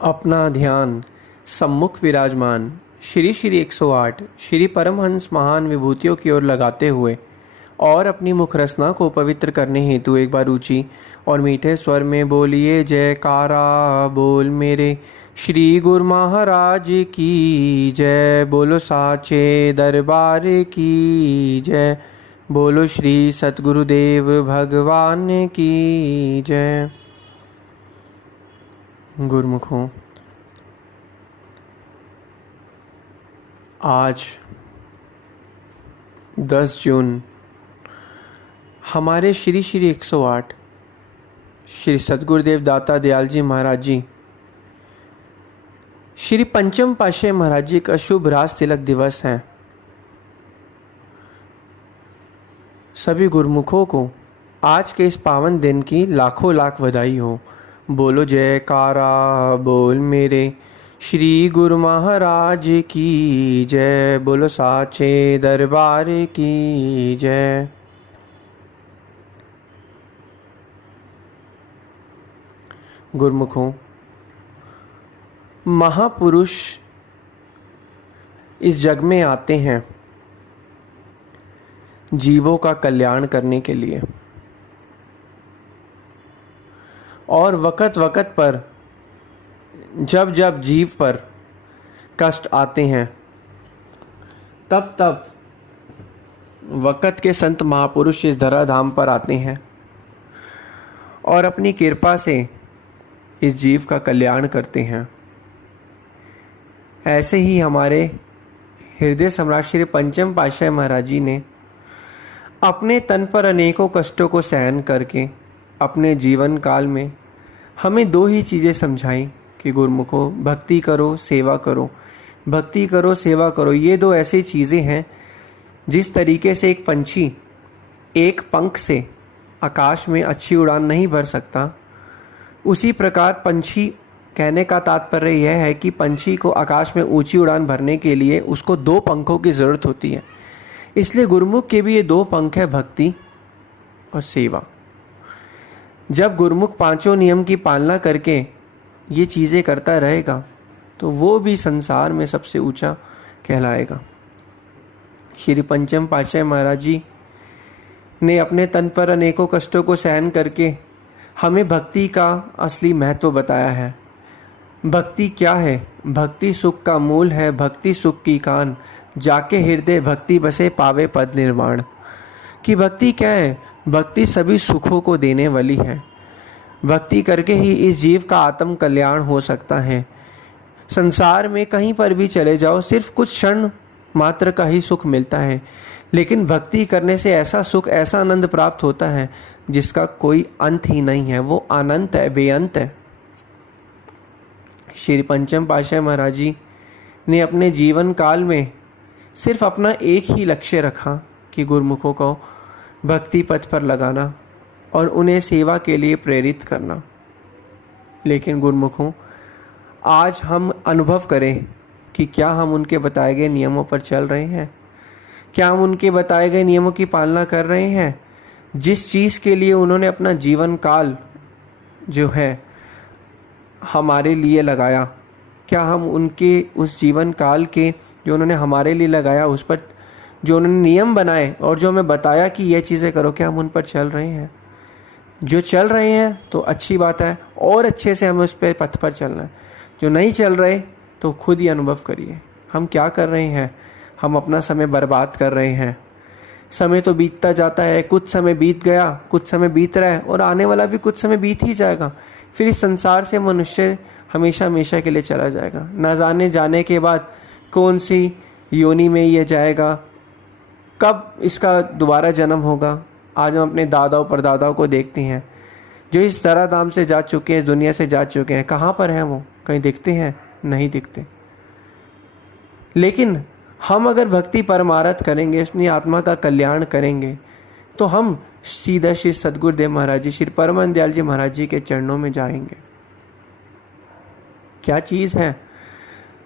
अपना ध्यान सम्मुख विराजमान श्री श्री 108 श्री परमहंस महान विभूतियों की ओर लगाते हुए और अपनी मुख रसना को पवित्र करने हेतु एक बार ऊंची और मीठे स्वर में बोलिए जयकारा बोल मेरे श्री गुरु महाराज की जय। बोलो साचे दरबार की जय। बोलो श्री सतगुरुदेव भगवान की जय। गुरुमुखों, आज 10 जून हमारे श्री श्री 108 श्री सतगुरुदेव दाता दयाल जी महाराज जी, श्री पंचम पातशाही महाराज जी का शुभ रास तिलक दिवस है। सभी गुरुमुखों को आज के इस पावन दिन की लाखों लाख बधाई हो। बोलो जयकारा बोल मेरे श्री गुरु महाराज की जय। बोलो साचे दरबार की जय। गुरुमुखों, महापुरुष इस जग में आते हैं जीवों का कल्याण करने के लिए, और वक़्त वक़्त पर जब जब जीव पर कष्ट आते हैं तब तब वक़्त के संत महापुरुष इस धराधाम पर आते हैं और अपनी कृपा से इस जीव का कल्याण करते हैं। ऐसे ही हमारे हृदय सम्राट श्री पंचम पातशाही महाराज जी ने अपने तन पर अनेकों कष्टों को सहन करके अपने जीवन काल में हमें दो ही चीज़ें समझाई कि गुरुमुखों, भक्ति करो सेवा करो। भक्ति करो सेवा करो, ये दो ऐसी चीज़ें हैं जिस तरीके से एक पंछी एक पंख से आकाश में अच्छी उड़ान नहीं भर सकता, उसी प्रकार पंछी, कहने का तात्पर्य यह है कि पंछी को आकाश में ऊंची उड़ान भरने के लिए उसको दो पंखों की ज़रूरत होती है। इसलिए गुरुमुख के भी ये दो पंख है, भक्ति और सेवा। जब गुरुमुख पांचों नियम की पालना करके ये चीज़ें करता रहेगा तो वो भी संसार में सबसे ऊंचा कहलाएगा। श्री पंचम पातशाही महाराज जी ने अपने तन पर अनेकों कष्टों को सहन करके हमें भक्ति का असली महत्व बताया है। भक्ति क्या है? भक्ति सुख का मूल है, भक्ति सुख की कान, जाके हृदय भक्ति बसे पावे पद निर्वाण। कि भक्ति क्या है? भक्ति सभी सुखों को देने वाली है। भक्ति करके ही इस जीव का आत्म कल्याण हो सकता है। संसार में कहीं पर भी चले जाओ, सिर्फ कुछ क्षण मात्र का ही सुख मिलता है, लेकिन भक्ति करने से ऐसा सुख, ऐसा आनंद प्राप्त होता है जिसका कोई अंत ही नहीं है। वो अनंत है, बेअंत है। श्री पंचम पातशाही महाराज जी ने अपने जीवन काल में सिर्फ अपना एक ही लक्ष्य रखा कि गुरुमुखों को भक्ति पथ पर लगाना और उन्हें सेवा के लिए प्रेरित करना। लेकिन गुरुमुखों, आज हम अनुभव करें कि क्या हम उनके बताए गए नियमों पर चल रहे हैं? क्या हम उनके बताए गए नियमों की पालना कर रहे हैं? जिस चीज़ के लिए उन्होंने अपना जीवन काल जो है हमारे लिए लगाया, क्या हम उनके उस जीवन काल के जो उन्होंने हमारे लिए लगाया, उस पर जो उन्होंने नियम बनाए और जो हमें बताया कि ये चीज़ें करो, क्या हम उन पर चल रहे हैं? जो चल रहे हैं तो अच्छी बात है, और अच्छे से हमें उस पर पथ पर चलना है। जो नहीं चल रहे तो खुद ही अनुभव करिए हम क्या कर रहे हैं। हम अपना समय बर्बाद कर रहे हैं। समय तो बीतता जाता है, कुछ समय बीत गया, कुछ समय बीत रहा है और आने वाला भी कुछ समय बीत ही जाएगा। फिर इस संसार से मनुष्य हमेशा हमेशा के लिए चला जाएगा। न जाने जाने के बाद कौन सी योनि में ये जाएगा, कब इसका दोबारा जन्म होगा। आज हम अपने दादाओं परदादाओं को देखते हैं जो इस धराधाम से जा चुके हैं, इस दुनिया से जा चुके हैं। कहाँ पर हैं वो? कहीं दिखते हैं? नहीं दिखते। लेकिन हम अगर भक्ति परमारथ करेंगे, अपनी आत्मा का कल्याण करेंगे, तो हम सीधा श्री सतगुरुदेव महाराज जी, श्री परमानंद दयाल जी महाराज जी के चरणों में जाएंगे। क्या चीज़ है?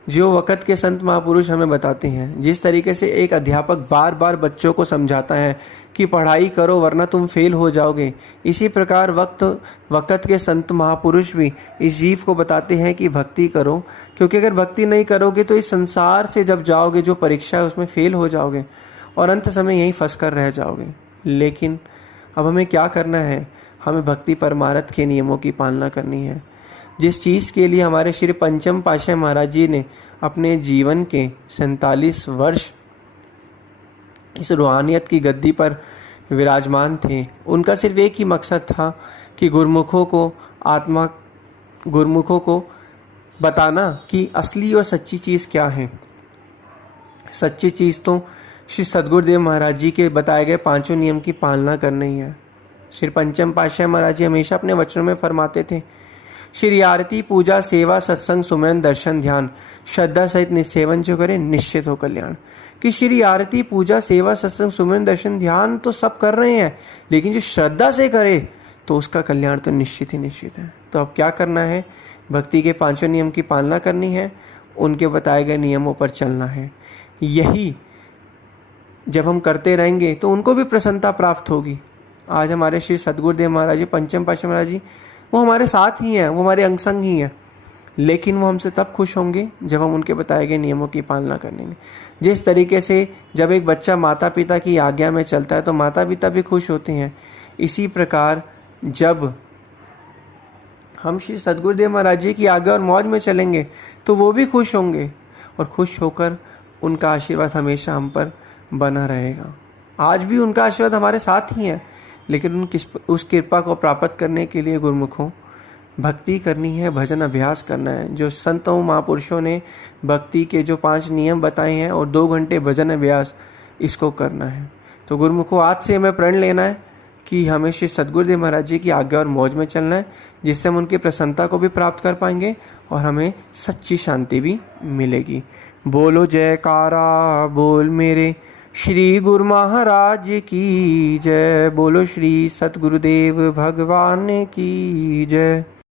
जो वक़्त के संत महापुरुष हमें बताते हैं, जिस तरीके से एक अध्यापक बार बार बच्चों को समझाता है कि पढ़ाई करो वरना तुम फेल हो जाओगे, इसी प्रकार वक़्त के संत महापुरुष भी इस जीव को बताते हैं कि भक्ति करो, क्योंकि अगर भक्ति नहीं करोगे तो इस संसार से जब जाओगे जो परीक्षा है उसमें फेल हो जाओगे और अंत समय यहीं फंस कर रह जाओगे। लेकिन अब हमें क्या करना है? हमें भक्ति परमार्थ के नियमों की पालना करनी है। जिस चीज़ के लिए हमारे श्री पंचम पातशाह महाराज जी ने अपने जीवन के 47 वर्ष इस रूहानियत की गद्दी पर विराजमान थे, उनका सिर्फ एक ही मकसद था कि गुरमुखों को बताना कि असली और सच्ची चीज़ क्या है। सच्ची चीज़ तो श्री सद्गुरुदेव महाराज जी के बताए गए 5 नियम की पालना करना ही है। श्री पंचम पातशाह महाराज जी हमेशा अपने वचनों में फरमाते थे, श्री आरती पूजा सेवा सत्संग सुमिरन दर्शन ध्यान श्रद्धा सहित निसेवन जो करे निश्चित हो कल्याण। कि श्री आरती पूजा सेवा सत्संग सुमिरन दर्शन ध्यान तो सब कर रहे हैं, लेकिन जो श्रद्धा से करे तो उसका कल्याण तो निश्चित ही निश्चित है। तो अब क्या करना है? भक्ति के 5 नियम की पालना करनी है, उनके बताए गए नियमों पर चलना है। यही जब हम करते रहेंगे तो उनको भी प्रसन्नता प्राप्त होगी। आज हमारे श्री सद्गुरुदेव महाराज जी पंचम पातशाह महाराज जी वो हमारे साथ ही हैं, वो हमारे अंग संग ही हैं, लेकिन वो हमसे तब खुश होंगे जब हम उनके बताए गए नियमों की पालना करेंगे। जिस तरीके से जब एक बच्चा माता पिता की आज्ञा में चलता है तो माता पिता भी खुश होते हैं, इसी प्रकार जब हम श्री सद्गुरुदेव महाराज जी की आज्ञा और मौज में चलेंगे तो वो भी खुश होंगे और खुश होकर उनका आशीर्वाद हमेशा हम पर बना रहेगा। आज भी उनका आशीर्वाद हमारे साथ ही है, लेकिन उस कृपा को प्राप्त करने के लिए गुरुमुखों भक्ति करनी है, भजन अभ्यास करना है। जो संतों महापुरुषों ने भक्ति के जो 5 नियम बताए हैं और 2 घंटे भजन अभ्यास, इसको करना है। तो गुरुमुखों आज से हमें प्रण लेना है कि हमें श्री सद्गुरुदेव महाराज जी की आज्ञा और मौज में चलना है, जिससे हम उनकी प्रसन्नता को भी प्राप्त कर पाएंगे और हमें सच्ची शांति भी मिलेगी। बोलो जयकारा बोल मेरे श्री गुरु महाराज की जय। बोलो श्री सद्गुरुदेव भगवान की जय।